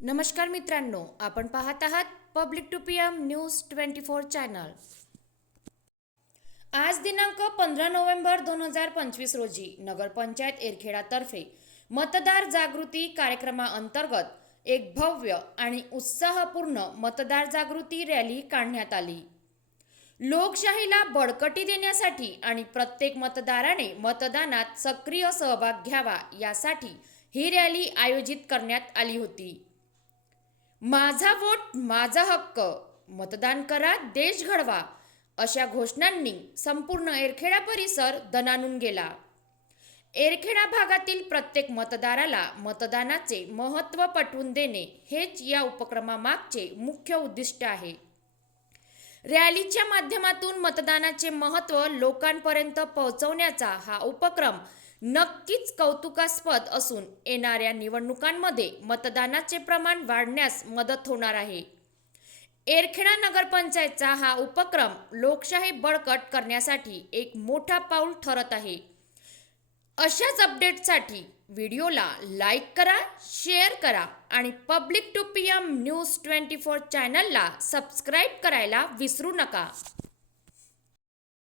नमस्कार मित्रांनो आपण पाहत आहात public two P M news twenty four channel. आज दिनांक पंधरा नोव्हेंबर दोन हजार पंचवीस रोजी नगरपंचायत एरखेडातर्फे मतदार जागृती कार्यक्रमाअंतर्गत एक भव्य आणि उत्साहपूर्ण मतदार जागृती रॅली काढण्यात आली. लोकशाहीला बळकटी देण्यासाठी आणि प्रत्येक मतदाराने मतदानात सक्रिय सहभाग घ्यावा यासाठी ही रॅली आयोजित करण्यात आली होती. माझा वोट माझा हक्क. मतदान करा देश घडवा. अशा घोषणांनी संपूर्ण एरखेडा परिसर दणानून गेला. एरखेडा भागातील प्रत्येक मतदाराला मतदानाचे महत्त्व पटवून देणे हेच या उपक्रमामागचे मुख्य उद्दिष्ट आहे. रॅलीच्या माध्यमातून मतदानाचे महत्त्व लोकांपर्यंत पोहोचवण्याचा हा उपक्रम नक्कीच कौतुकास्पद असून येणाऱ्या निवडणुकांमध्ये मतदानाचे प्रमाण वाढण्यास मदत होणार आहे. एरखेडा नगरपंचायतचा हा उपक्रम लोकशाही बळकट करण्यासाठी एक मोठा पाऊल ठरत आहे. अशाच अपडेटसाठी व्हिडिओला लाईक करा शेअर करा आणि public two P M news twenty four चॅनलला सबस्क्राईब करायला विसरू नका.